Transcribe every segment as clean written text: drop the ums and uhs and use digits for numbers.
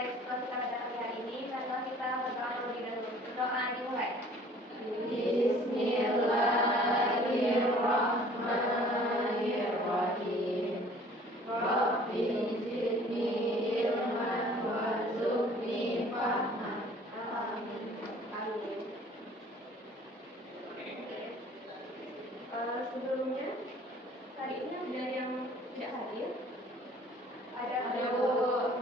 terkait pada hari ini, maka kita berdoa terlebih dahulu. Berdoa dimulai. Bismillahirrahmanirrahim. Rabbi zidni ilman warzuqni fahman. Amin. Amin. Sebelumnya, hari ini ada yang tidak hadir? Ada Bu.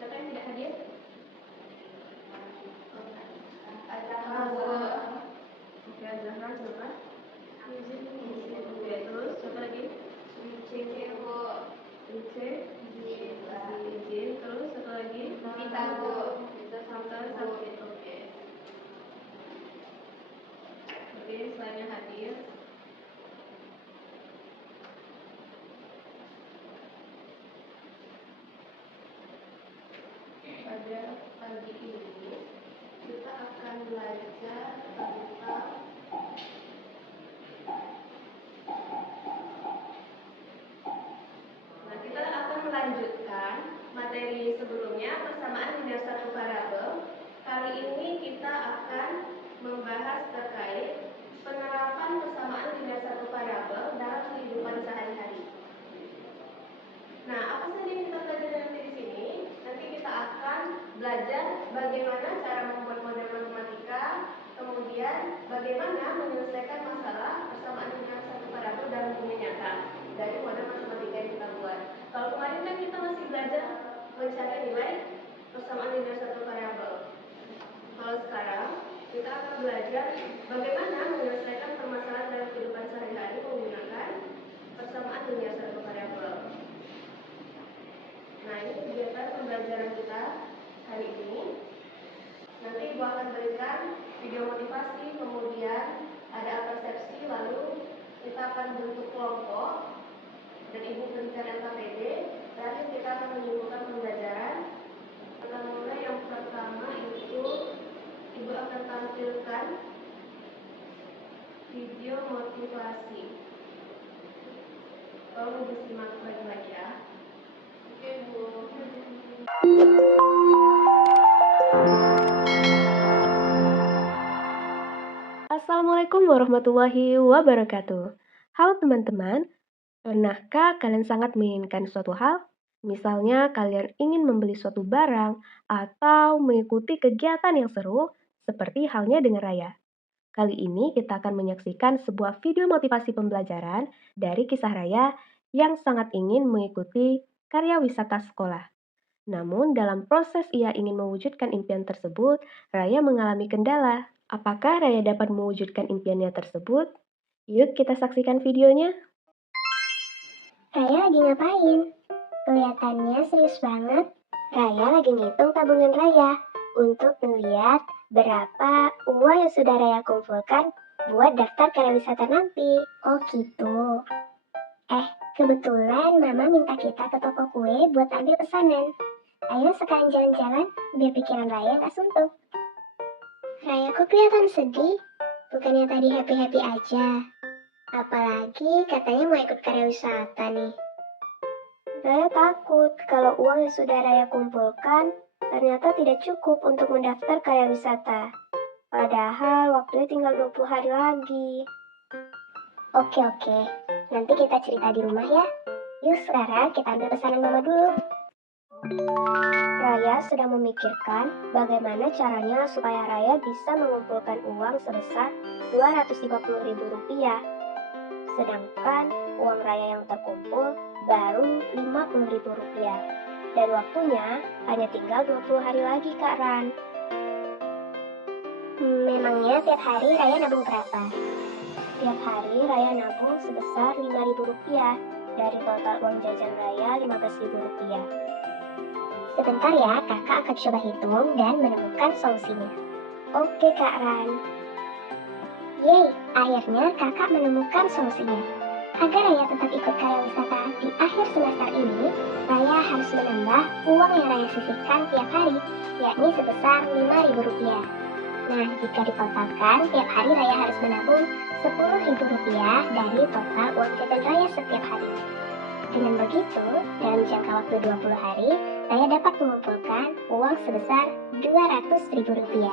Siapa yang tidak hadir? Azahra. Oke, Zahra siapa? Oke, terus siapa lagi? Cici Bu. Ice, Izin, terus satu lagi? Kita Bu. Sampai. Oke. Oke, selainnya hadir. Pada pagi ini kita akan belajar tentang kita akan melanjutkan materi sebelumnya, persamaan linear satu variabel. Kali ini kita akan membahas terkait penerapan persamaan linear satu variabel dalam kehidupan sehari-hari. Nah, apa saja yang kita pelajari nanti di sini? Nanti kita akan belajar bagaimana cara membuat model matematika, kemudian bagaimana menyelesaikan masalah persamaan linear satu variabel dalam dunia nyata dari model matematika yang kita buat. Kalau kemarin kan kita masih belajar mencari nilai persamaan linear satu variabel. Kalau sekarang kita akan belajar bagaimana menyelesaikan permasalahan dalam kehidupan sehari-hari menggunakan persamaan linear satu variabel. Nah, ini kegiatan pembelajaran kita hari ini. Nanti Ibu akan berikan video motivasi, kemudian ada persepsi, lalu kita akan bentuk kelompok dan Ibu berikan LKPD. Terakhir kita akan menyimpulkan pembelajaran. Kita mulai yang pertama itu Ibu akan tampilkan video motivasi. Tolong disimak baik-baik ya. Oke, Bu. Assalamualaikum warahmatullahi wabarakatuh. Halo teman-teman, pernahkah kalian sangat menginginkan suatu hal? Misalnya kalian ingin membeli suatu barang atau mengikuti kegiatan yang seru seperti halnya dengan Raya. Kali ini kita akan menyaksikan sebuah video motivasi pembelajaran dari kisah Raya yang sangat ingin mengikuti karya wisata sekolah. Namun dalam proses ia ingin mewujudkan impian tersebut, Raya mengalami kendala. Apakah Raya dapat mewujudkan impiannya tersebut? Yuk kita saksikan videonya. Raya lagi ngapain? Kelihatannya serius banget. Raya lagi ngitung tabungan Raya untuk melihat berapa uang yang sudah Raya kumpulkan buat daftar karya wisata nanti. Oh gitu. Kebetulan Mama minta kita ke toko kue buat ambil pesanan. Ayo sekarang jalan-jalan biar pikiran Raya gak suntuk. Raya kok kelihatan sedih? Bukannya tadi happy-happy aja. Apalagi katanya mau ikut karya wisata nih. Raya takut kalau uang yang sudah Raya kumpulkan ternyata tidak cukup untuk mendaftar karya wisata. Padahal waktunya tinggal 20 hari lagi. Oke, nanti kita cerita di rumah ya. Yuk sekarang kita ambil pesanan Mama dulu. Raya sedang memikirkan bagaimana caranya supaya Raya bisa mengumpulkan uang sebesar Rp250.000. Sedangkan uang Raya yang terkumpul baru Rp50.000. Dan waktunya hanya tinggal 20 hari lagi, Kak Ran. Memangnya tiap hari Raya nabung berapa? Tiap hari Raya nabung sebesar Rp5.000 dari total uang jajan Raya Rp15.000. Sebentar ya, kakak akan coba hitung dan menemukan solusinya. Oke, Kak Ran. Yeay, akhirnya kakak menemukan solusinya. Agar Raya tetap ikut karya wisata di akhir semester ini, Raya harus menambah uang yang Raya sisihkan tiap hari, yakni sebesar Rp5.000. Nah, jika ditotalkan, tiap hari Raya harus menabung Rp10.000 dari total uang jajan Raya setiap hari. Dengan begitu, dalam jangka waktu 20 hari, Raya dapat mengumpulkan uang sebesar Rp200.000.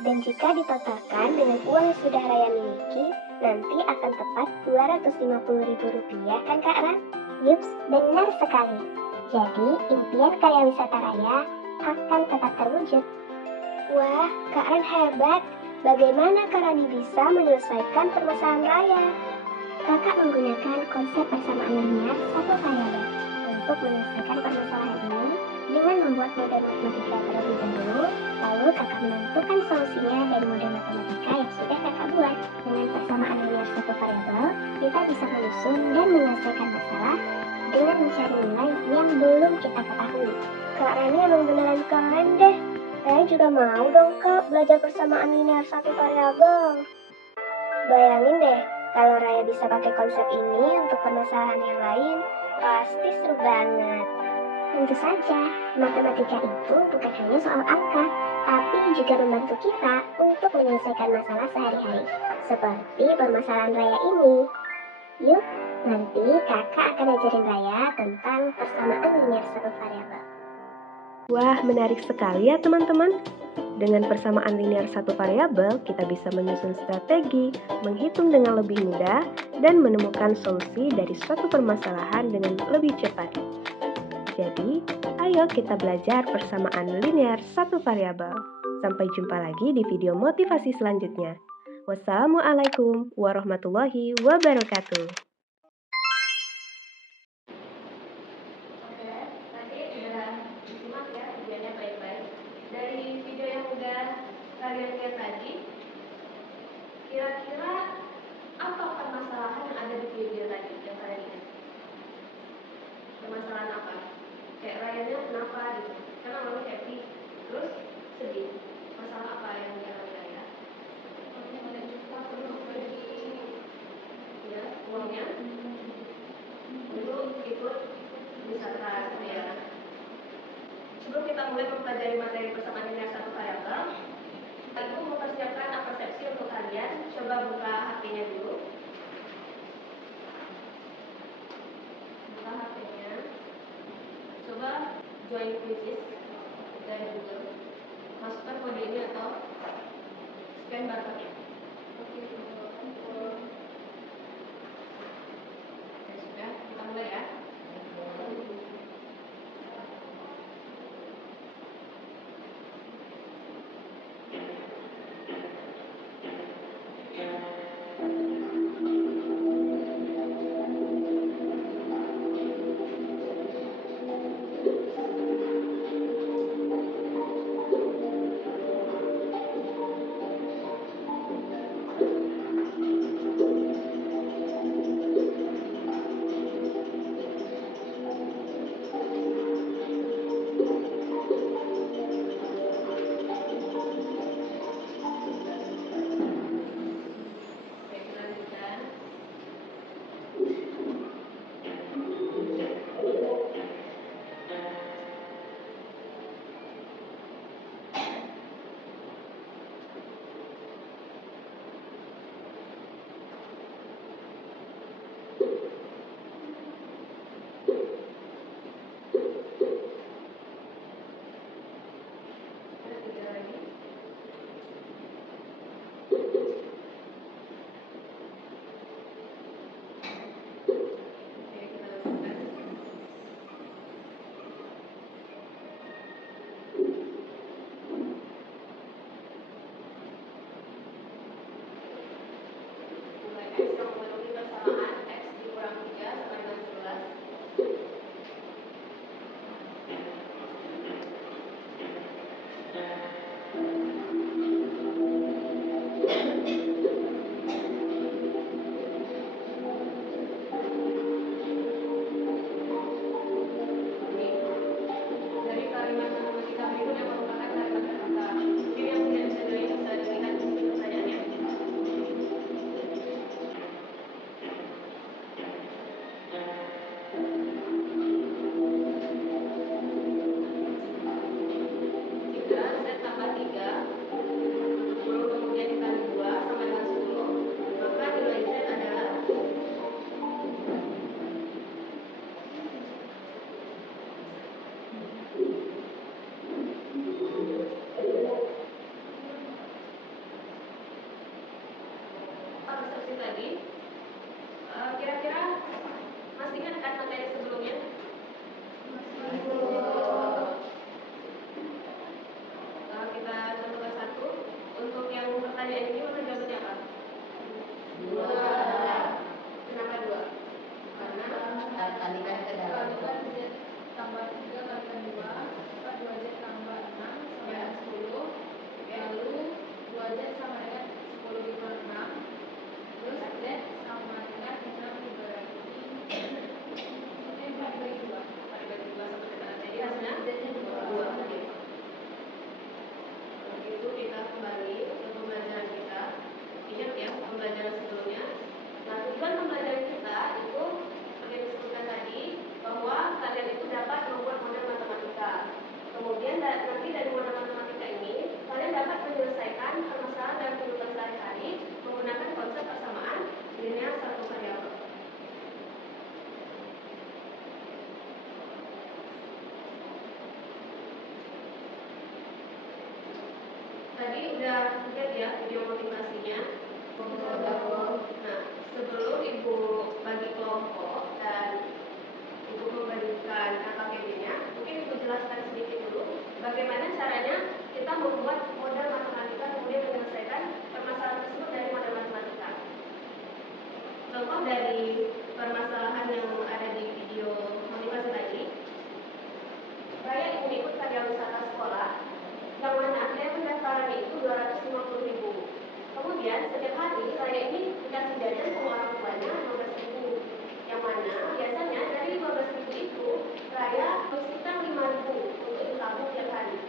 Dan jika ditotalkan dengan uang yang sudah Raya miliki, nanti akan tepat Rp250.000 kan Kak Ran? Yups, benar sekali. Jadi, impian karya wisata Raya akan tetap terwujud. Wah, Kak Ran hebat. Bagaimana Kak Rani bisa menyelesaikan permasalahan Raya? Kakak menggunakan konsep persamaan linear satu variabel untuk menyelesaikan permasalahan ini dengan membuat model matematika terlebih dahulu, lalu kakak menentukan solusinya dari model matematika yang sudah kakak buat. Dengan persamaan linear satu variabel, kita bisa menyusun dan menyelesaikan masalah dengan mencari nilai yang belum kita ketahui. Kak Rani emang beneran keren deh. Saya juga mau dong Kak belajar persamaan linear satu variabel. Bayangin deh, kalau Raya bisa pakai konsep ini untuk permasalahan yang lain, pasti seru banget. Tentu saja, matematika itu bukan hanya soal angka, tapi juga membantu kita untuk menyelesaikan masalah sehari-hari, seperti permasalahan Raya ini. Yuk, nanti kakak akan ajarin Raya tentang persamaan linear satu variabel. Wah, menarik sekali ya teman-teman. Dengan persamaan linear satu variabel, kita bisa menyusun strategi, menghitung dengan lebih mudah, dan menemukan solusi dari suatu permasalahan dengan lebih cepat. Jadi, ayo kita belajar persamaan linear satu variabel. Sampai jumpa lagi di video motivasi selanjutnya. Wassalamualaikum warahmatullahi wabarakatuh. Oke, tadi sudah disimak ya videonya baik-baik. Dari video yang udah kalian lihat tadi, kira-kira apa permasalahan yang ada di video tadi yang kalian lihat? Permasalahan apa? Kayak Rayanya kenapa gitu? Kan awalnya happy, terus sedih. Masalah apa yang dialami Raya? Ya, uangnya untuk ikut wisata gitu ya. Sebelum kita mulai mempelajari materi persamaan linear satu variabel, Ibu mempersiapkan persepsi untuk kalian. Coba buka HP-nya dulu. Buka HP-nya. Coba join quizzes dari Google. Masukkan kode ini atau scan barcode-nya. Oke, sudah, kita mulai ya. sudah lihat ya video motivasinya. Nah, sebelum Ibu bagi kelompok dan Ibu memberikan KKBD-nya, mungkin Ibu jelaskan sedikit dulu bagaimana caranya kita membuat model matematika kemudian menyelesaikan permasalahan tersebut dari model matematika. Contoh dari permasalahan yang ada di video motivasi tadi, saya ingin ikut karya wisata sekolah, yang mana biaya pendaftarannya itu 250.000. Kemudian setiap hari saya ini dikasih jajan sama orang tuanya 15.000. Yang mana biasanya dari 15.000 itu saya menyisihkan 5.000 untuk ditabung tiap hari.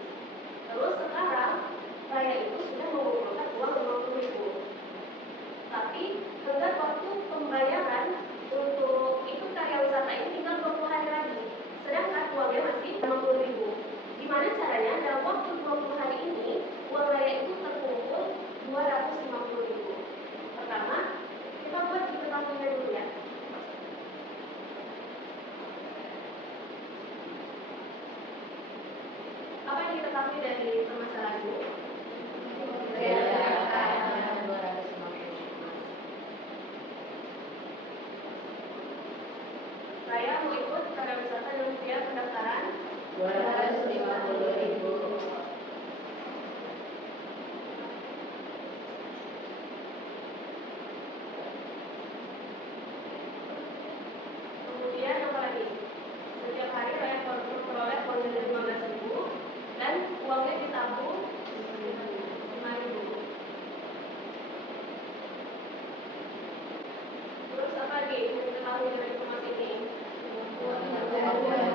Terus sekarang saya itu sudah mengumpulkan uang 50.000. Tapi tenggat waktu pembayaran untuk ikut karya wisata ini tinggal 20 hari lagi. Sedangkan uangnya masih 50.000. Gimana caranya dalam waktu 20 hari ini uang saya itu terkumpul 250.000. Pertama, kita buat diketahuinya dulu ya. Apa yang diketahui dari permasalahan ini? Saya mau ikut karya wisata dengan biaya pendaftaran 250.000. Kemudian apa lagi? Setiap hari saya memperoleh uang jajan 15.000 dan uangnya ditabung 5.000. Terus apa lagi yang diketahui dari informasi ini? Uang yang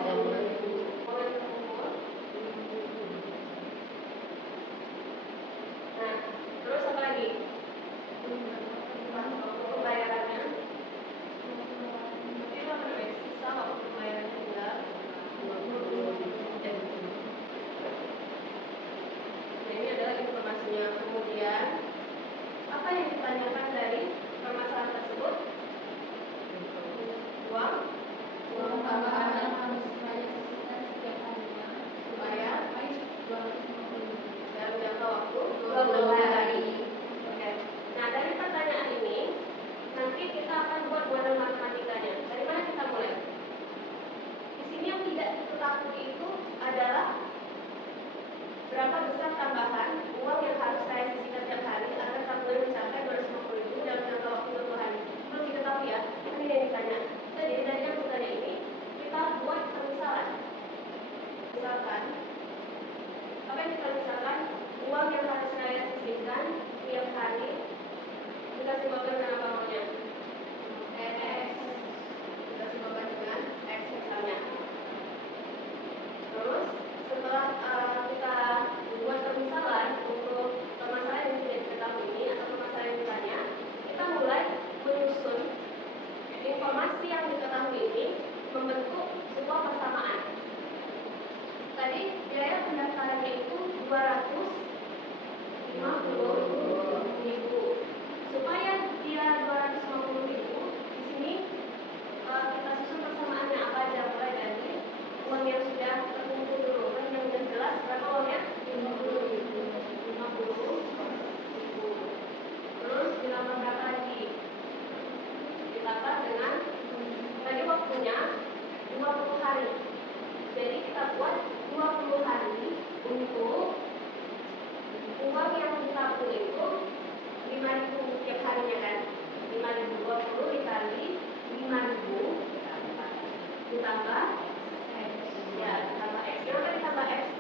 terkumpul. Nah, terus apa lagi? Pembayarannya. Tapi itu akan ada sisa waktu pembayarannya tinggal 20 jam. Nah, ini adalah informasinya. Kemudian apa yang ditanyakan dari permasalahan tersebut? Uang Tambahan yang harus saya sisihkan setiap harinya supaya 250.000. dalam jangka waktu 20 hari. Oke. Nah, dari pertanyaan ini nanti kita akan buat model matematikanya. Dari mana kita mulai? Di sini yang tidak diketahui itu adalah berapa besar tambahan uang yang harus saya sisihkan tiap hari agar tabungan mencapai 250.000 dalam jangka waktu 20 hari. Belum diketahui ya. Ini yang ditanya. Jadi dari yang bertanya ini kita buat permisalan. Misalkan apa yang kita misalkan uang yang harus saya sisihkan tiap hari kita simbolkan dengan apa namanya? X. Kita simbolkan dengan X misalnya. Terus setelah kita buat permisalan untuk permasalahan yang tidak diketahui ini atau permasalahan yang ditanya, kita mulai menyusun informasi yang diketahui ini membentuk sebuah persamaan. Tadi biaya pendaftarannya itu 250.000. Supaya dia 250.000, di sini kita susun persamaannya apa aja, mulai dari uang yang sudah terkumpul dulu. Kan yang sudah jelas berapa uangnya? 50.000. Terus ditambah berapa lagi? Ditambah dengan tadi waktunya 20 hari. Jadi kita buat 20 hari untuk uang yang ditabung itu 5.000 tiap harinya kan. 5.020 dikali 5.000 ditambah X. Ya, ditambah X. Kenapa ditambah X?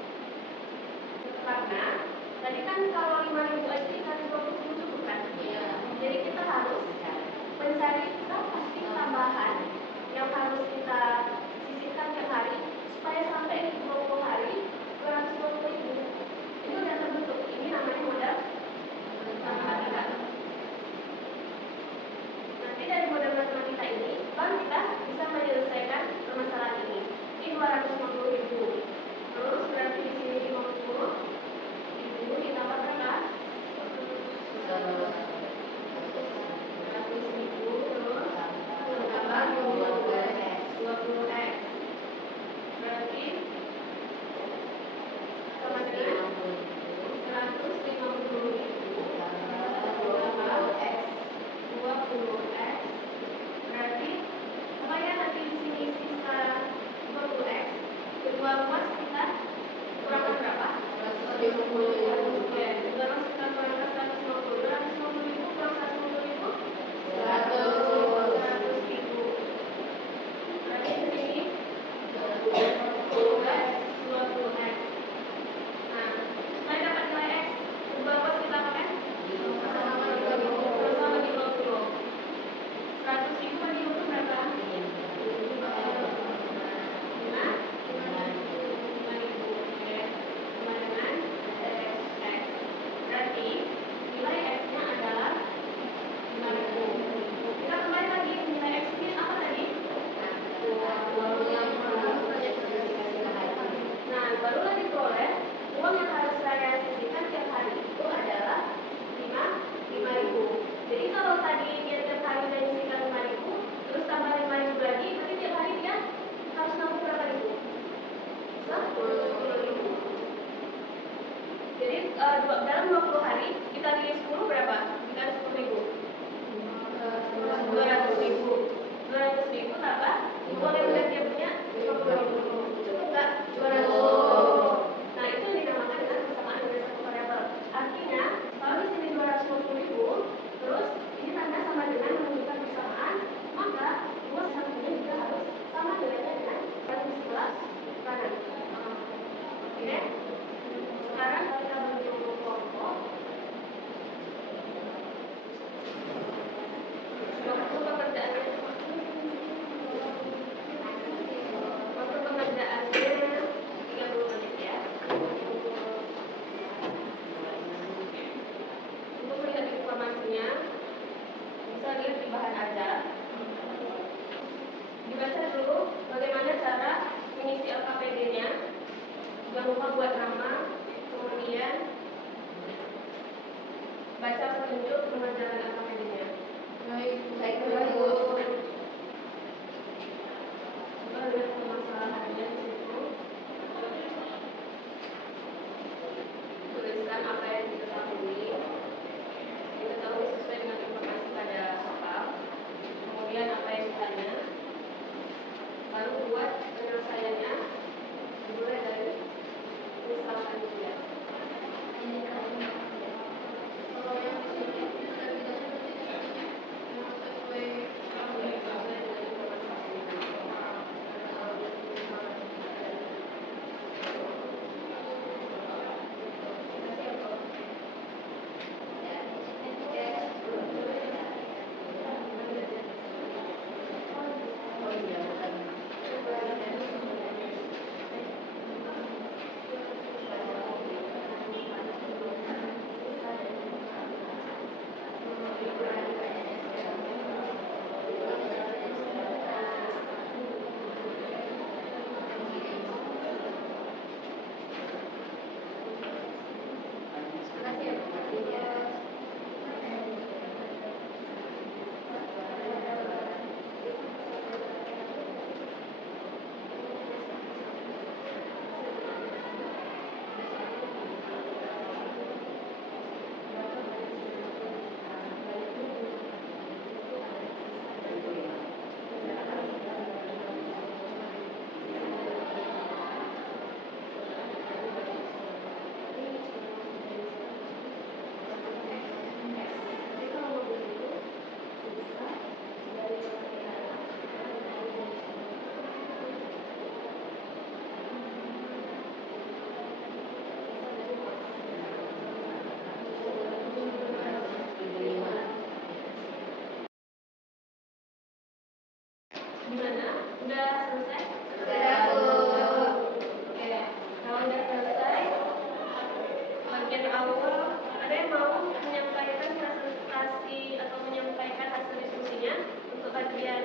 Karena tadi kan kalau 5.000 aja dikali 20 cukup kan? Jadi kita harus mencari berapa sih tambahan yang harus kita sisihkan tiap hari supaya sampai 20 hari 250.000. Ini udah terbentuk. Ini namanya model matematika. Nanti dari model matematika ini baru kita bisa menyelesaikan permasalahan ini. lupa buat nama, kemudian baca petunjuk pengajaran akademinya. Baik, Bu. Coba lihat permasalahannya di situ. Tuliskan apa yang diketahui sesuai dengan informasi pada soal. Kemudian apa yang ditanya. Lalu buat penyelesaiannya. Dimulai dari misalkan juga. Kalau yang di sini sudah tidak sesuai gimana? Udah selesai? Sudah, Bu. Oke, kalau udah selesai, bagian awal ada yang mau menyampaikan presentasi atau menyampaikan hasil diskusinya untuk bagian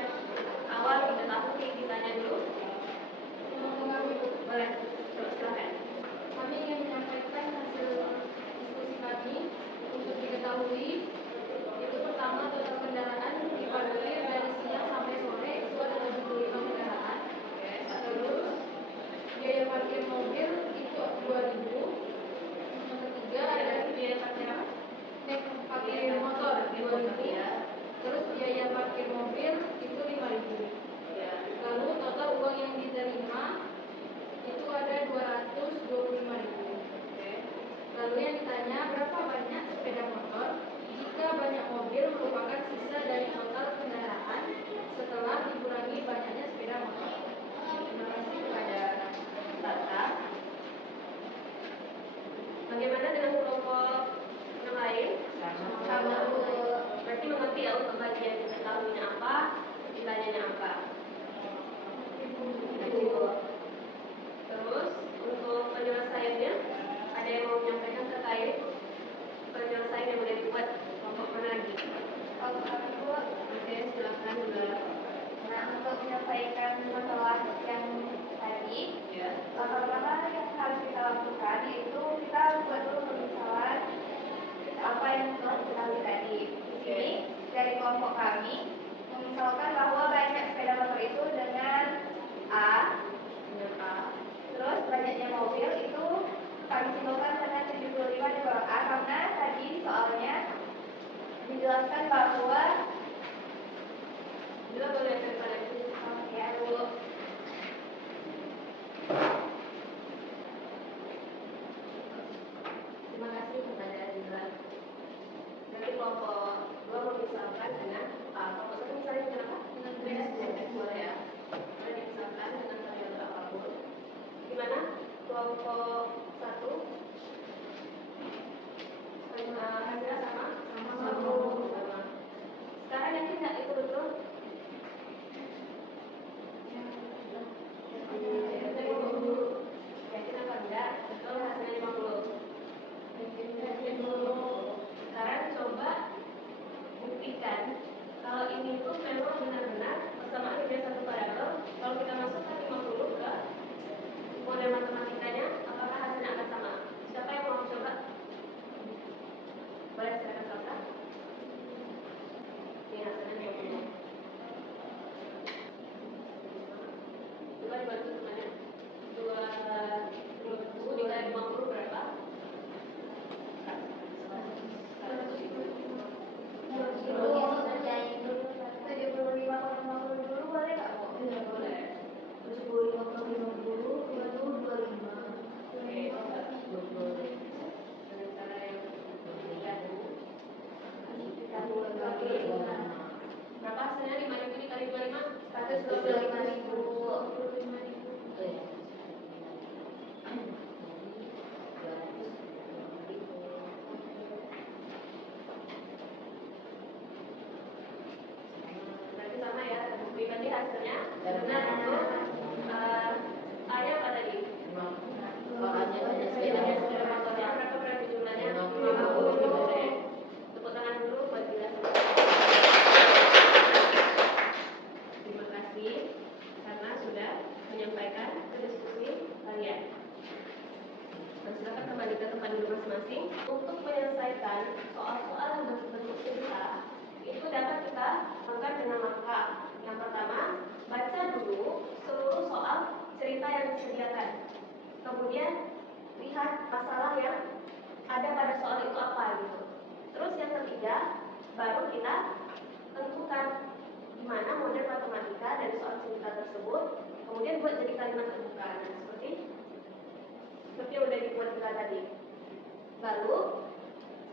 awal diketahui ditanya dulu. Boleh, coba silakan. Kami ingin menyampaikan hasil diskusi kami untuk diketahui. Itu pertama, total kendaraan diparkir dari siang sampai sore itu ada 75 kendaraan. Terus biaya parkir mobil itu 2.000. Yang ketiga ada biaya parkir apa? parkir motor 2.000. Terus biaya parkir mobil itu 5.000. Lalu total uang yang diterima itu ada 225.000. Lalu yang ditanya berapa banyak sepeda motor jika banyak mobil merupakan sisa dari total kendaraan setelah dikurangi banyaknya sepeda motor. Terima kasih kepada Tata. Bagaimana dengan kelompok yang lain? Sama, Bu. Berarti mengerti ya untuk bagian diketahuinya apa, ditanyanya apa. Terus untuk penyelesaiannya, ada yang mau menyampaikan terkait penyelesaian yang boleh dibuat kelompok mana lagi? Kalau kami, Bu, Oke, silakan juga. nah untuk menyelesaikan masalah yang tadi, Ya. pertama yang harus kita lakukan yaitu kita buat dulu pemisalan apa yang telah diketahui tadi. Di sini dari kelompok kami memisalkan bahwa banyak sepeda motor itu dengan A, terus banyaknya mobil itu kami simpulkan dengan 75 ditolak A karena tadi soalnya dijelaskan bahwa Juga boleh daripada itu. ya Bu, Terima kasih kepada Dila. Berarti kelompok 2 memisahkan dengan A. Kelompok 1 misalnya dengan apa? Dengan B. Boleh ya. Boleh dipisahkan dengan variabel apapun. Gimana? Kelompok 1 hasilnya sama? Sama. Sekarang yakin nggak itu betul? Yakin apa enggak? Betul hasilnya 50. Sekarang coba buktikan kalau ini tuh memang benar-benar persamaan dari satu variabel. Kalau kita masukkan 50 ke kode matematikanya, apakah dan soal-soal yang berbentuk cerita itu dapat kita lakukan dengan lengkap. Yang pertama, baca dulu seluruh soal cerita yang disediakan. Kemudian lihat masalah yang ada pada soal itu apa gitu. Terus yang ketiga, baru kita tentukan gimana model matematika dari soal cerita tersebut, kemudian buat jadi kalimat terbuka. Nah, seperti yang udah dibuat kita tadi. Lalu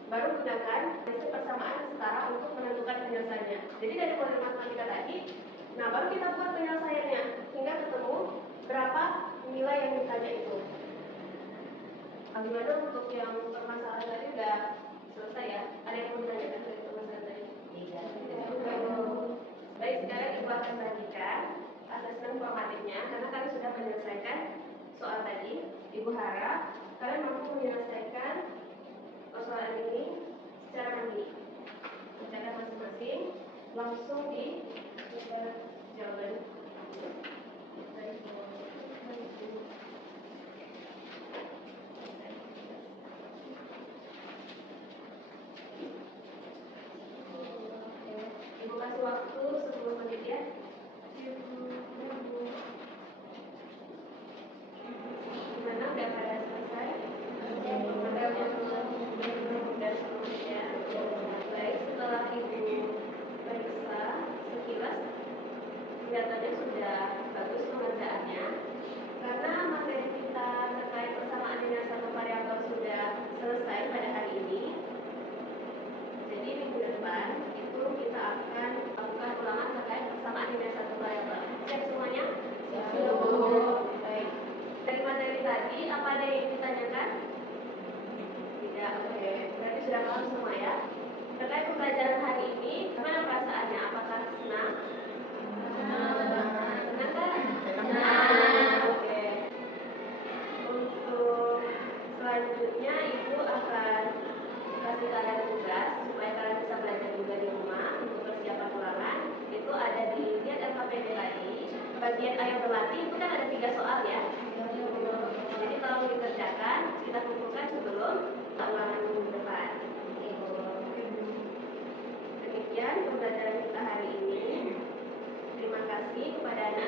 baru gunakan prinsip persamaan setara untuk menentukan penyelesaiannya. Jadi dari model matematika tadi, nah baru kita buat penyelesaiannya hingga ketemu berapa nilai yang ditanya itu. Gimana untuk yang permasalahan tadi udah selesai ya? Ada yang mau ditanyakan dari permasalahan tadi? Tidak. Baik, sekarang Ibu akan bagikan asesmen formatifnya karena kami sudah menyelesaikan soal tadi. Ibu harap kalian mampu menyelesaikan persoalan ini secara mandiri. Mencatat masing-masing, langsung di jawaban. Ibu kasih waktu 10 menit ya. Gimana, udah pada selesai? Ada yang udah semuanya. Baik, setelah Ibu periksa sekilas, kelihatannya sudah bagus pengerjaannya. Karena materi kita terkait persamaan dengan satu variabel sudah selesai pada hari ini. Jadi minggu depan itu kita akan melakukan ulangan terkait persamaan dengan satu variabel. Siap semuanya? Siap. Baik. Dari materi tadi, apa ada yang ditanyakan? Tidak, oke. Berarti sudah paham semua ya. Terkait pembelajaran hari ini, gimana perasaannya? Apakah senang? Senang kan? Senang. Oke. Untuk selanjutnya, Ibu akan kasih kalian tugas supaya kalian bisa belajar juga di rumah untuk persiapan ulangan. Itu ada di lihat LKPD tadi. Bagian ayo berlatih itu kan ada 3 soal ya. Jadi tolong dikerjakan, kita kumpulkan sebelum ulangan minggu depan. Demikian pembelajaran kita hari ini. Terima kasih kepada anak